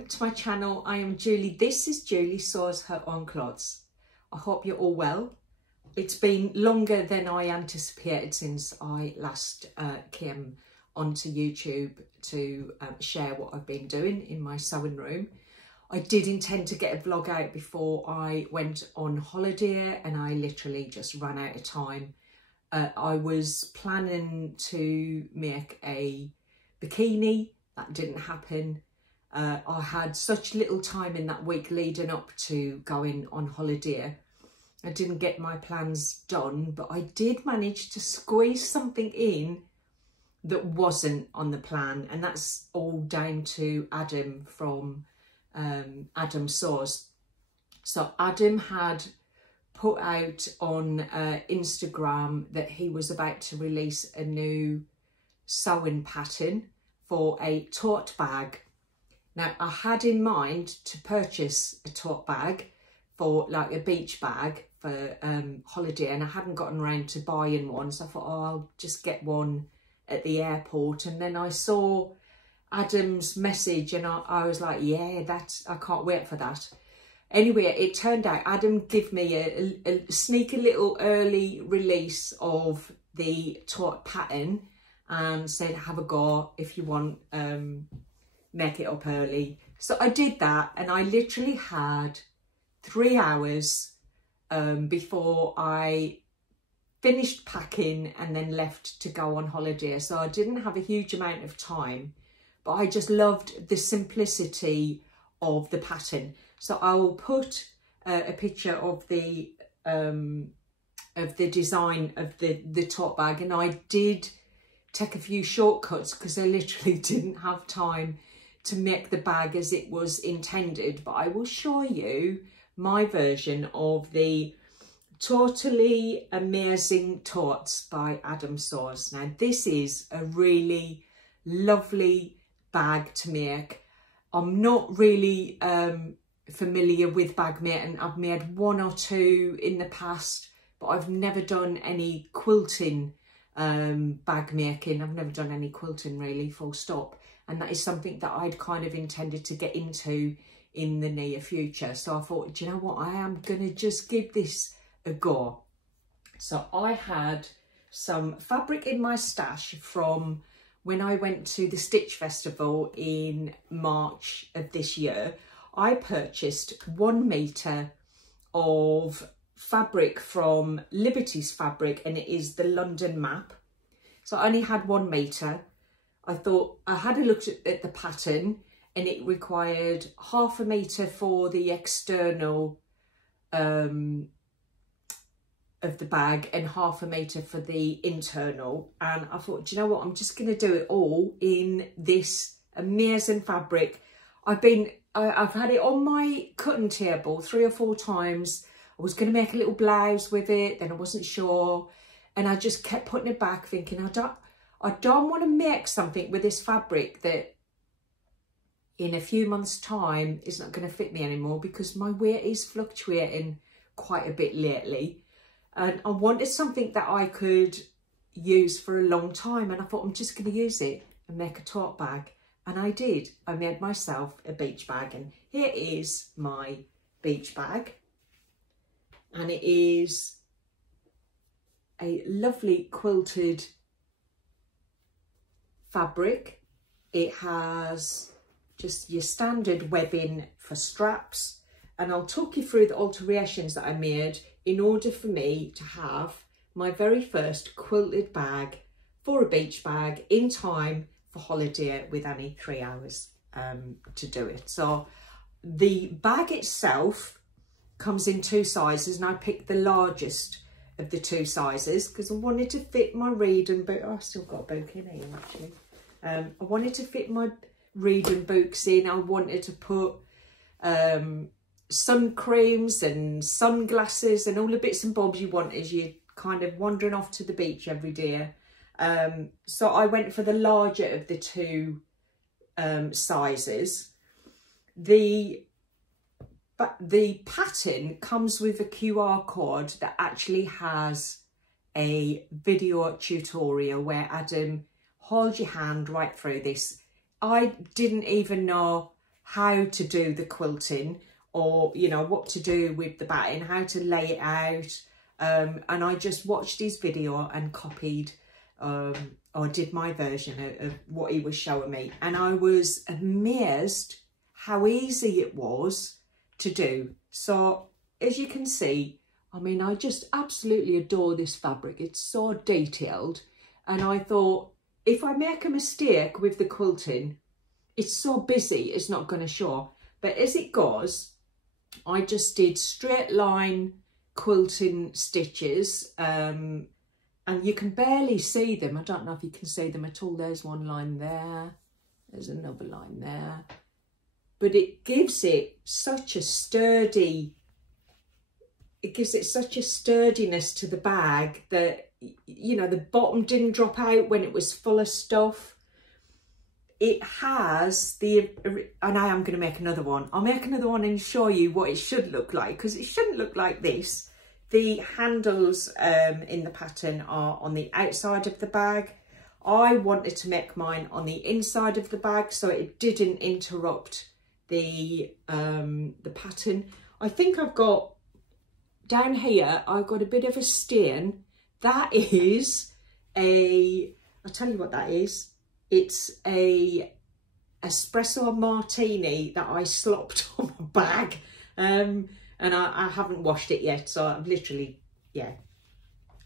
welcome to my channel. I am Julie. This is Julie Sews Her Own Clothes. I hope you're all well. It's been longer than I anticipated since I last came onto YouTube to share what I've been doing in my sewing room. I did intend to get a vlog out before I went on holiday and I literally just ran out of time. I was planning to make a bikini. That didn't happen. I had such little time in that week leading up to going on holiday. I didn't get my plans done, but I did manage to squeeze something in that wasn't on the plan, and that's all down to Adam from Adam Sews. So Adam had put out on Instagram that he was about to release a new sewing pattern for a tote bag. Now, I had in mind to purchase a tote bag for like a beach bag for holiday, and I hadn't gotten around to buying one, so I thought, oh, I'll just get one at the airport. And then I saw Adam's message and I was like, yeah, I can't wait for that. Anyway, it turned out Adam gave me a sneaky little early release of the tote pattern and said, have a go if you want, make it up early. So I did that, and I literally had 3 hours before I finished packing and then left to go on holiday. So I didn't have a huge amount of time, but I just loved the simplicity of the pattern. So I will put a picture of the design of the tote bag, and I did take a few shortcuts because I literally didn't have time to make the bag as it was intended. But I will show you my version of the Totally Amazing Totes by Adam Sews. Now, this is a really lovely bag to make. I'm not really familiar with bag making. I've made one or two in the past, but I've never done any quilting bag making. I've never done any quilting really, full stop. And that is something that I'd kind of intended to get into in the near future. So I thought, do you know what, I am going to just give this a go. So I had some fabric in my stash from when I went to the Stitch Festival in March of this year. I purchased 1 metre of fabric from Liberty's Fabric, and it is the London map. So I only had 1 metre. I thought, I had a look at the pattern, and it required 1/2 metre for the external of the bag and 1/2 metre for the internal. And I thought, do you know what, I'm just going to do it all in this amazing fabric. I've had it on my cutting table 3 or 4 times. I was going to make a little blouse with it, then I wasn't sure, and I just kept putting it back thinking, I don't want to make something with this fabric that in a few months' time is not going to fit me anymore, because my weight is fluctuating quite a bit lately. And I wanted something that I could use for a long time, and I thought, I'm just going to use it and make a tote bag. And I did. I made myself a beach bag, and here is my beach bag. And it is a lovely quilted fabric. It has just your standard webbing for straps, and I'll talk you through the alterations that I made in order for me to have my very first quilted bag for a beach bag in time for holiday, with only 3 hours to do it. So the bag itself comes in 2 sizes, and I picked the largest of the 2 sizes because I wanted to fit my reading book. Oh, I've still got a book in here actually. I wanted to fit my reading books in. I wanted to put sun creams and sunglasses and all the bits and bobs you want as you're kind of wandering off to the beach every day. So I went for the larger of the 2 sizes. The pattern comes with a QR code that actually has a video tutorial where Adam holds your hand right through this. I didn't even know how to do the quilting, or, you know, what to do with the batting, how to lay it out. And I just watched his video and copied or did my version of what he was showing me. And I was amazed how easy it was to do. So as you can see, I mean, I just absolutely adore this fabric. It's so detailed. And I thought, if I make a mistake with the quilting, it's so busy, it's not going to show. But as it goes, I just did straight line quilting stitches, and you can barely see them. I don't know if you can see them at all. There's one line there, there's another line there, but it gives it such a sturdy, it gives it such a sturdiness to the bag that, you know, the bottom didn't drop out when it was full of stuff. It has the, and I am going to make another one. I'll make another one and show you what it should look like, because it shouldn't look like this. The handles in the pattern are on the outside of the bag. I wanted to make mine on the inside of the bag so it didn't interrupt the pattern. I think I've got, down here, I've got a bit of a stain. That is I'll tell you what that is. It's a espresso martini that I slopped on my bag, and I haven't washed it yet. So I've literally, yeah,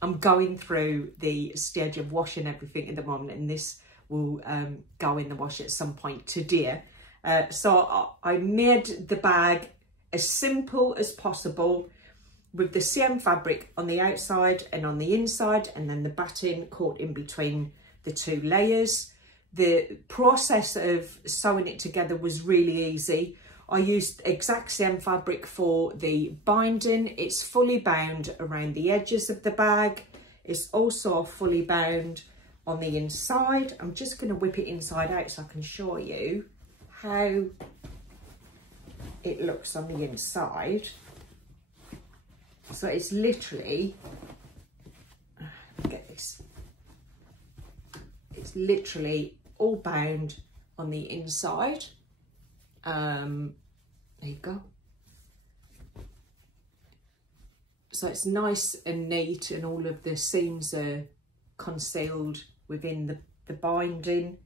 I'm going through the stage of washing everything at the moment, and this will go in the wash at some point today. So I made the bag as simple as possible, with the same fabric on the outside and on the inside, and then the batting caught in between the two layers. The process of sewing it together was really easy. I used exact same fabric for the binding. It's fully bound around the edges of the bag. It's also fully bound on the inside. I'm just going to whip it inside out so I can show you how it looks on the inside. So it's literally, get this, it's literally all bound on the inside. There you go. So it's nice and neat, and all of the seams are concealed within the binding.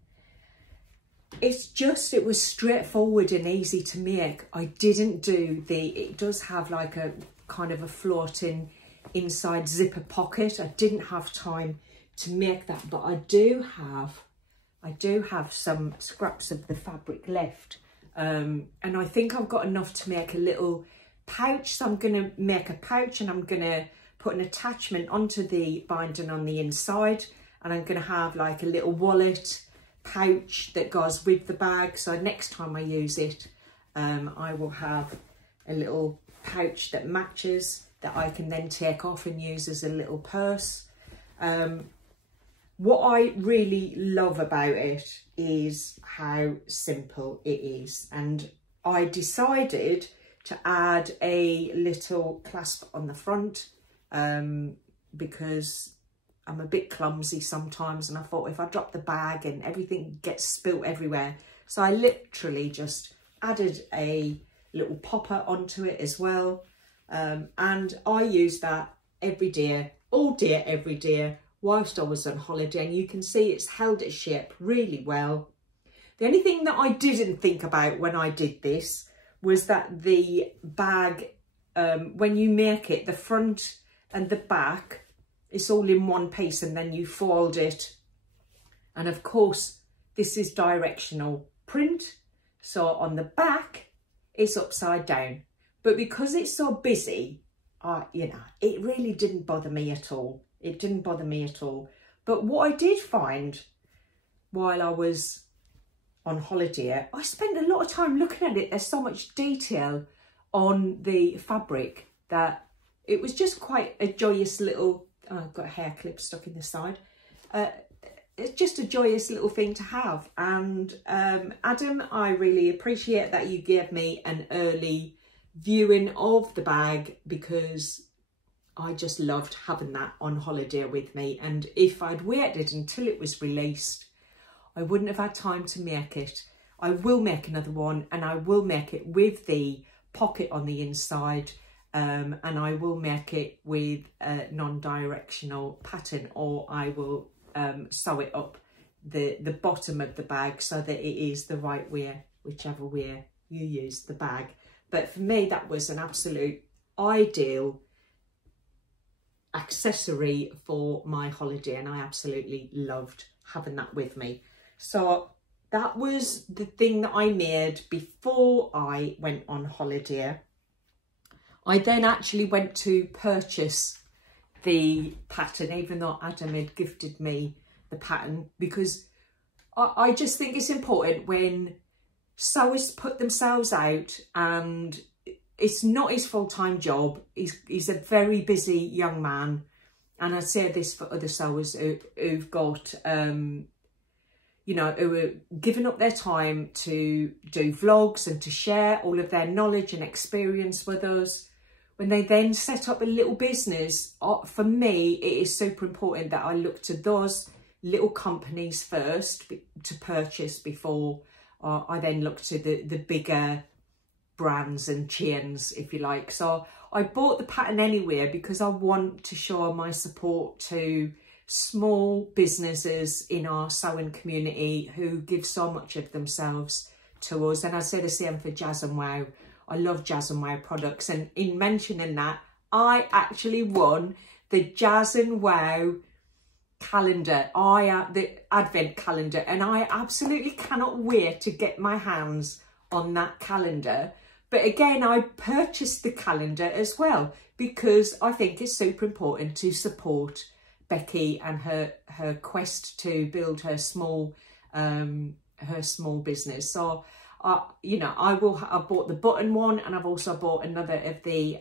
It was straightforward and easy to make. I didn't do it does have like a kind of a floating inside zipper pocket. I didn't have time to make that, but I do have some scraps of the fabric left, and I think I've got enough to make a little pouch. So I'm going to make a pouch, and I'm going to put an attachment onto the binding on the inside, and I'm going to have like a little wallet pouch that goes with the bag. So next time I use it, I will have a little pouch that matches, that I can then take off and use as a little purse. What I really love about it is how simple it is, and I decided to add a little clasp on the front because I'm a bit clumsy sometimes, and I thought if I drop the bag and everything gets spilt everywhere, so I literally just added a little popper onto it as well, and I use that every day, all day, every day, whilst I was on holiday, and you can see it's held its shape really well. The only thing that I didn't think about when I did this was that the bag, when you make it, the front and the back, it's all in one piece, and then you fold it. And of course, this is directional print, so on the back, it's upside down. But because it's so busy, you know, it really didn't bother me at all. It didn't bother me at all. But what I did find while I was on holiday, I spent a lot of time looking at it. There's so much detail on the fabric that it was just quite a joyous little, oh, I've got a hair clip stuck in the side. It's just a joyous little thing to have. And Adam, I really appreciate that you gave me an early viewing of the bag, because I just loved having that on holiday with me. And if I'd waited until it was released, I wouldn't have had time to make it. I will make another one, and I will make it with the pocket on the inside, and I will make it with a non-directional pattern, or I will sew it up the bottom of the bag so that it is the right way, whichever way you use the bag. But for me, that was an absolute ideal accessory for my holiday, and I absolutely loved having that with me. So that was the thing that I made before I went on holiday. I then actually went to purchase the pattern, even though Adam had gifted me the pattern, because I just think it's important when sewers put themselves out, and it's not his full-time job. He's a very busy young man, and I say this for other sewers who've got, you know, who are giving up their time to do vlogs and to share all of their knowledge and experience with us. When they then set up a little business, for me, it is super important that I look to those little companies first to purchase before I then look to the bigger brands and chains, if you like. So I bought the pattern anyway because I want to show my support to small businesses in our sewing community who give so much of themselves to us. And I say the same for Jazz and Wow. I love Jazz and Wow products, and in mentioning that, I actually won the Jazz and Wow calendar, the advent calendar, and I absolutely cannot wait to get my hands on that calendar. But again, I purchased the calendar as well because I think it's super important to support Becky and her quest to build her small business. So you know, I bought the button one, and I've also bought another of the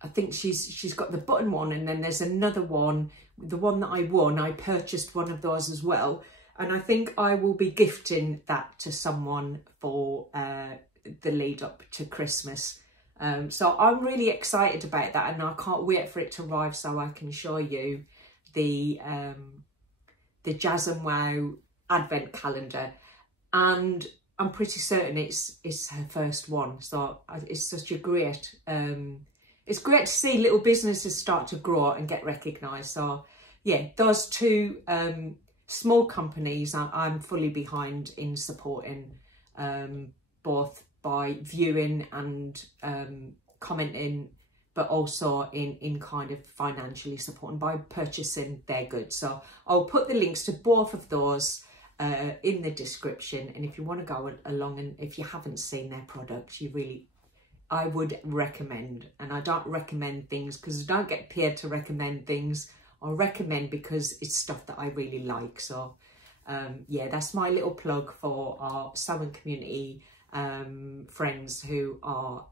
I think she's got the button one, and then there's another one, the one that I won. I purchased one of those as well, and I think I will be gifting that to someone for the lead up to Christmas. So I'm really excited about that, and I can't wait for it to arrive so I can show you the Jazz and Wow advent calendar. And I'm pretty certain it's her first one, so it's such a great it's great to see little businesses start to grow and get recognised. So yeah, those two small companies I'm fully behind in supporting, both by viewing and commenting, but also in kind of financially supporting by purchasing their goods. So I'll put the links to both of those in the description, and if you want to go along, and if you haven't seen their products, I would recommend. And I don't recommend things because I don't get paid to recommend things. I recommend because it's stuff that I really like. So yeah, that's my little plug for our sewing community friends who are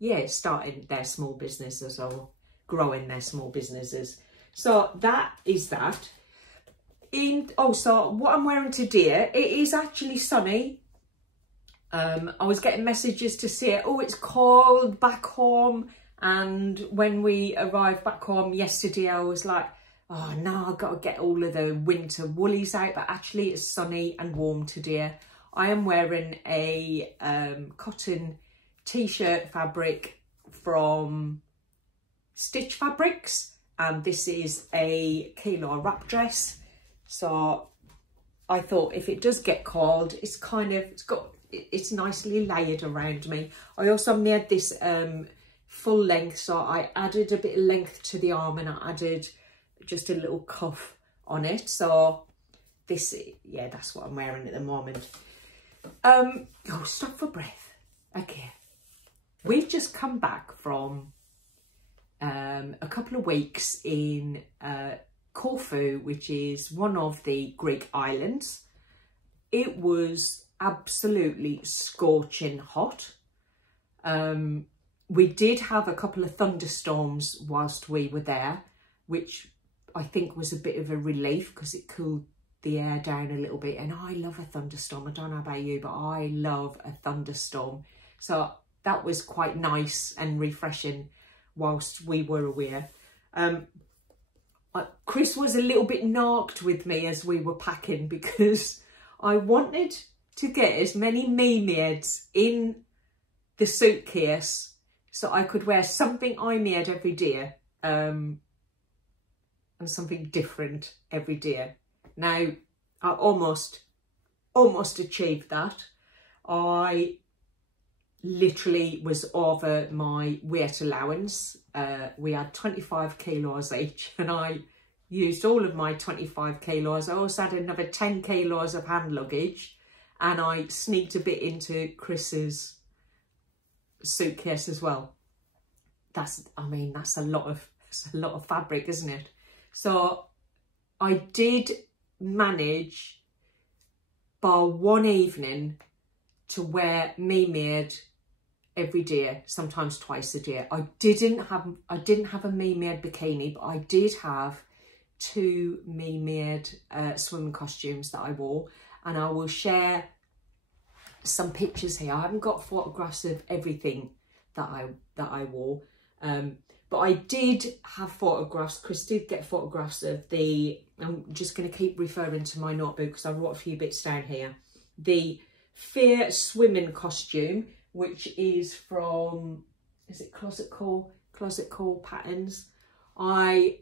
yeah, starting their small businesses or growing their small businesses. So that is that. So what I'm wearing today, it is actually sunny. I was getting messages to say, oh, it's cold back home. And when we arrived back home yesterday, I was like, oh no, I've got to get all of the winter woolies out. But actually it's sunny and warm today. I am wearing a cotton t-shirt fabric from Stitch Fabrics. And this is a kilo wrap dress. So I thought if it does get cold, it's nicely layered around me. I also made this full length, so I added a bit of length to the arm, and I added just a little cuff on it. So this, yeah, that's what I'm wearing at the moment. Oh, stop for breath. Okay, we've just come back from a couple of weeks in Corfu, which is one of the Greek islands. It was absolutely scorching hot. We did have a couple of thunderstorms whilst we were there, which I think was a bit of a relief because it cooled the air down a little bit. And I love a thunderstorm. I don't know about you, but I love a thunderstorm. So that was quite nice and refreshing whilst we were away. Chris was a little bit narked with me as we were packing because I wanted to get as many me-mades in the suitcase so I could wear something I made every day and something different every day. Now, I almost achieved that. I literally was over my weight allowance. We had 25 kilos each and I used all of my 25 kilos. I also had another 10 kilos of hand luggage and I sneaked a bit into Chris's suitcase as well. That's a lot of fabric, isn't it? So I did manage by one evening to wear me-made every day, sometimes twice a day. I didn't have a me-made bikini, but I did have 2 me-made swimming costumes that I wore, and I will share some pictures here. I haven't got photographs of everything that I wore, but I did have photographs. Chris did get photographs of the, I'm just going to keep referring to my notebook because I wrote a few bits down here. The fair swimming costume, which is from, is it Closet Call Patterns. I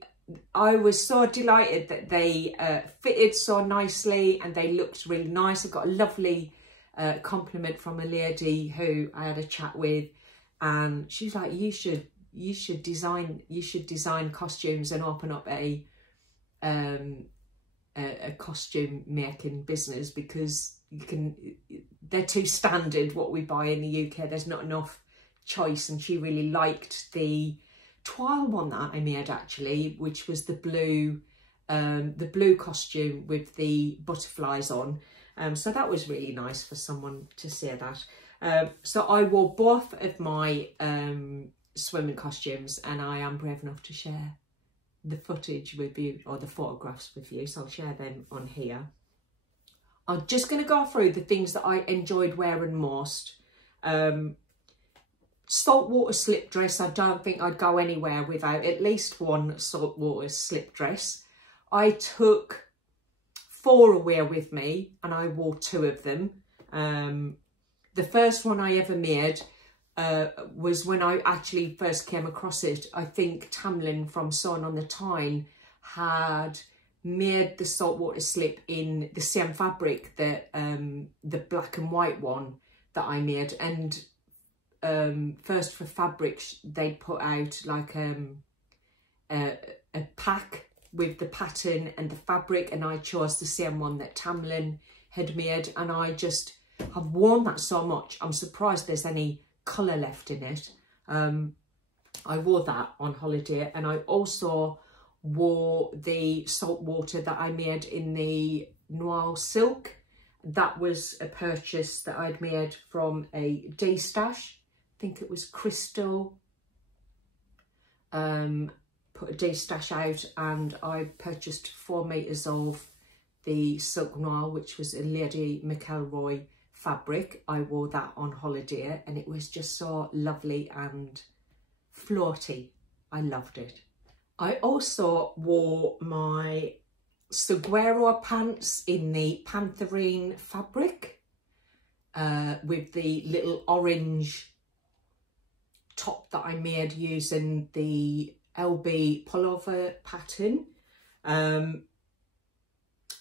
was so delighted that they fitted so nicely and they looked really nice. I got a lovely compliment from a lady who I had a chat with, and she was like, you should design costumes and open up a costume making business, because they're too standard what we buy in the UK. There's not enough choice. And she really liked the trial one that I made, actually, which was the blue costume with the butterflies on. So that was really nice for someone to say that. So I wore both of my swimming costumes, and I am brave enough to share the footage with you, or the photographs with you, so I'll share them on here. I'm just going to go through the things that I enjoyed wearing most. Saltwater slip dress, I don't think I'd go anywhere without at least one saltwater slip dress. I took 4 away with me and I wore 2 of them. The first one I ever made was when I actually first came across it. I think Tamlin from Sewing on the Tyne had made the saltwater slip in the same fabric that the black and white one that I made. And first for fabrics, they put out like a pack with the pattern and the fabric, and I chose the same one that Tamlin had made, and I just have worn that so much. I'm surprised there's any colour left in it. I wore that on holiday, and I also wore the saltwater that I made in the Noir silk. That was a purchase that I'd made from a D-stash. I think it was Crystal. Put a D-stash out, and I purchased 4 metres of the Silk Noir, which was a Lady McElroy fabric. I wore that on holiday, and it was just so lovely and floaty. I loved it. I also wore my Saguaro pants in the Pantherine fabric with the little orange top that I made using the LB pullover pattern. I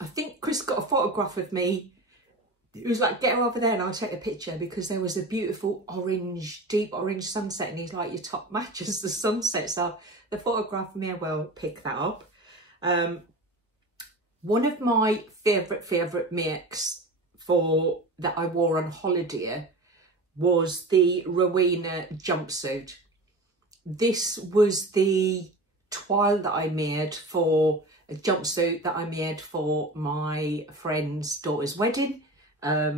think Chris got a photograph of me. He was like, get her over there and I'll take a picture, because there was a beautiful orange, deep orange sunset, and he's like, your top matches the sunset. So the photograph may well pick that up. One of my favourite makes that I wore on holiday was the Rowena jumpsuit. This was the toile that I made for a jumpsuit that I made for my friend's daughter's wedding. I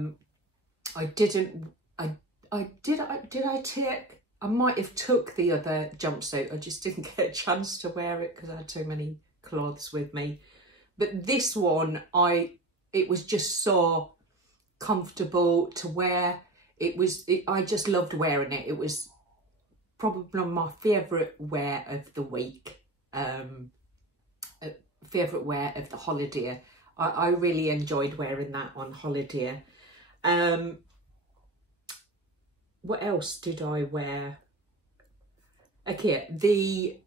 might have took the other jumpsuit. I just didn't get a chance to wear it because I had too many clothes with me. But this one, it was just so comfortable to wear. I just loved wearing it. It was probably my favourite wear of the week. favourite wear of the holiday. I really enjoyed wearing that on holiday. What else did I wear? Okay, the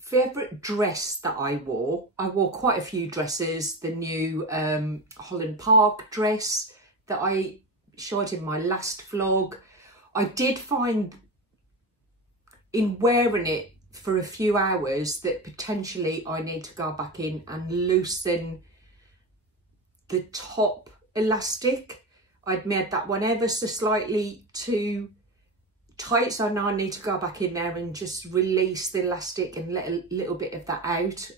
favourite dress that I wore quite a few dresses. The new Holland Park dress that I showed in my last vlog. I did find in wearing it for a few hours that potentially I need to go back in and loosen the top elastic. I'd made that one ever so slightly too tight, so now I need to go back in there and just release the elastic and let a little bit of that out,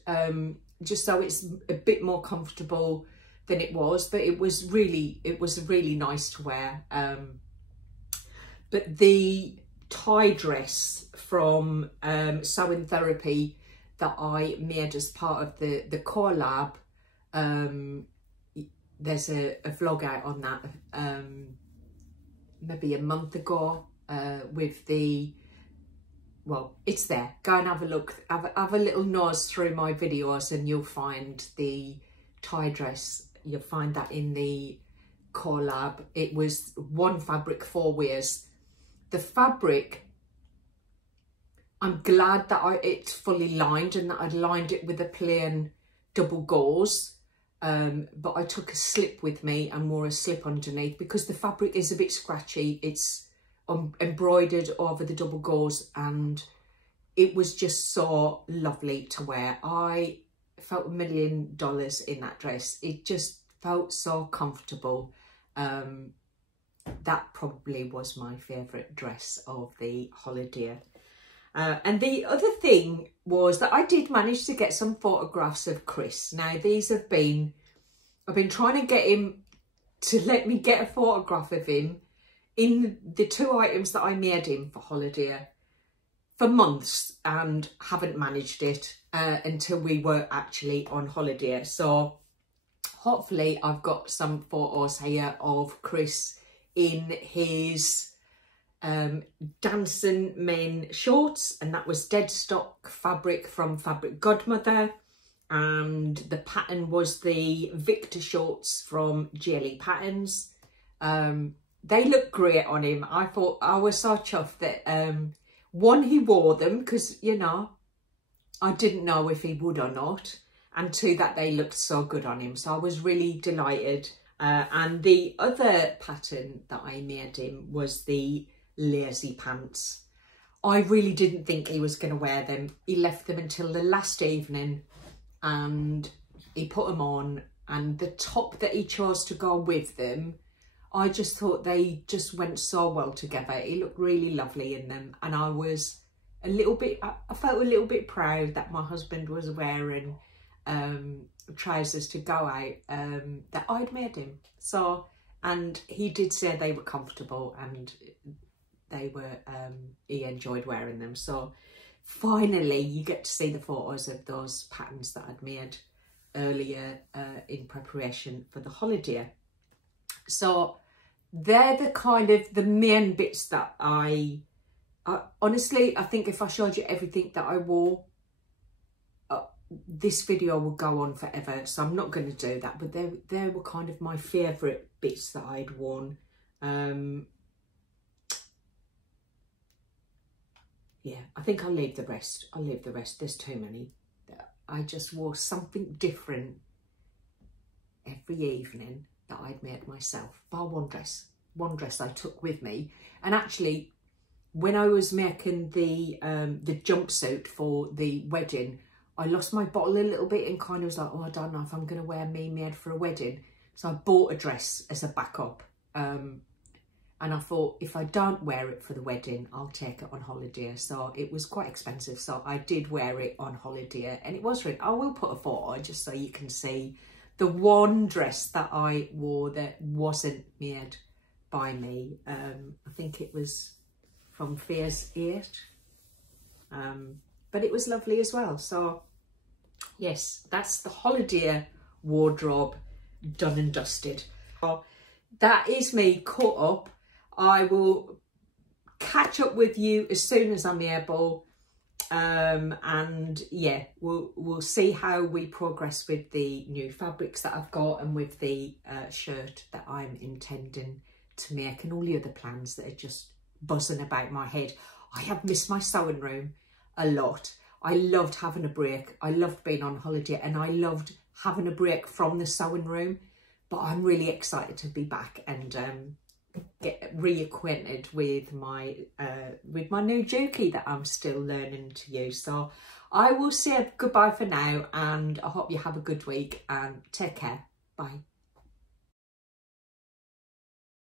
just so it's a bit more comfortable than it was. But it was really nice to wear. But the tie dress from Sewing Therapy that I made as part of the collab, there's a vlog out on that maybe a month ago, with the, well, it's there. Go and have a look, have a little nose through my videos and you'll find the tie dress. You'll find that in the collab. It was one fabric, 4 wears. The fabric, I'm glad that it's fully lined and that I'd lined it with a plain double gauze. But I took a slip with me and wore a slip underneath because the fabric is a bit scratchy. It's embroidered over the double gauze and it was just so lovely to wear. I felt $1 million in that dress. It just felt so comfortable. That probably was my favourite dress of the holiday. And the other thing was that I did manage to get some photographs of Chris. Now these have been, I've been trying to get him to let me get a photograph of him in the 2 items that I made him for holiday for months and haven't managed it until we were actually on holiday. So hopefully I've got some photos here of Chris in his dancing men shorts, and that was dead stock fabric from Fabric Godmother, and the pattern was the Victor shorts from GLE Patterns. They look great on him. I thought, I was so chuffed that one, he wore them because, you know, I didn't know if he would or not, and 2, that they looked so good on him. So I was really delighted. And the other pattern that I made him was the lazy pants. I really didn't think he was going to wear them. He left them until the last evening and he put them on, and the top that he chose to go with them, I just thought they just went so well together. He looked really lovely in them, and I was a little bit, I felt a little bit proud that my husband was wearing trousers to go out that I'd made him. So, and he did say they were comfortable and they were, he enjoyed wearing them. So finally you get to see the photos of those patterns that I'd made earlier in preparation for the holiday. So they're the kind of the main bits that I honestly, I think if I showed you everything that I wore, this video will go on forever, so I'm not going to do that. But they were kind of my favourite bits that I'd worn. Yeah, I think I'll leave the rest. I'll leave the rest. There's too many. I just wore something different every evening that I'd made myself. Bar one dress. One dress I took with me. And actually, when I was making the jumpsuit for the wedding, I lost my bottle a little bit and kind of was like, oh, I don't know if I'm going to wear me made for a wedding. So I bought a dress as a backup. And I thought, if I don't wear it for the wedding, I'll take it on holiday. So it was quite expensive. So I did wear it on holiday. And it was really, I will put a photo just so you can see the one dress that I wore that wasn't made by me. I think it was from Fierce 8. But it was lovely as well. So yes, that's the holiday wardrobe done and dusted. So that is me caught up. I will catch up with you as soon as I'm able. and yeah, we'll see how we progress with the new fabrics that I've got, and with the shirt that I'm intending to make, and all the other plans that are just buzzing about my head. I have missed my sewing room a lot. I loved having a break. I loved being on holiday, and I loved having a break from the sewing room. But I'm really excited to be back and get reacquainted with my new Juki that I'm still learning to use. So I will say goodbye for now, and I hope you have a good week and take care. Bye.